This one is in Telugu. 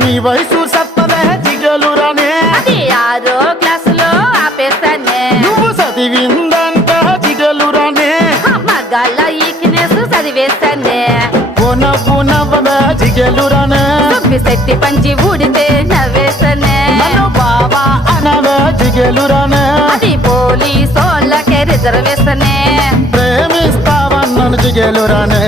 నీ వయసు సత్తదే జిగలురానే అది 6వ క్లాసులో ఆపేస్తానే నువ్వు చదివిందంట జిగలురానే మగాళ్ళ ఈక్నెస్ చదివేస్తానే ఓ నవ్వు నవ్వదా జిగలురానే శక్తి పంచి ఊడితే నవ్వేస్తానే నన్ను బావా అనవే జిగలురానే అది పోలీసోళ్ళకే రిజర్వేషనే ప్రేమిస్తావన్నను జిగలురానే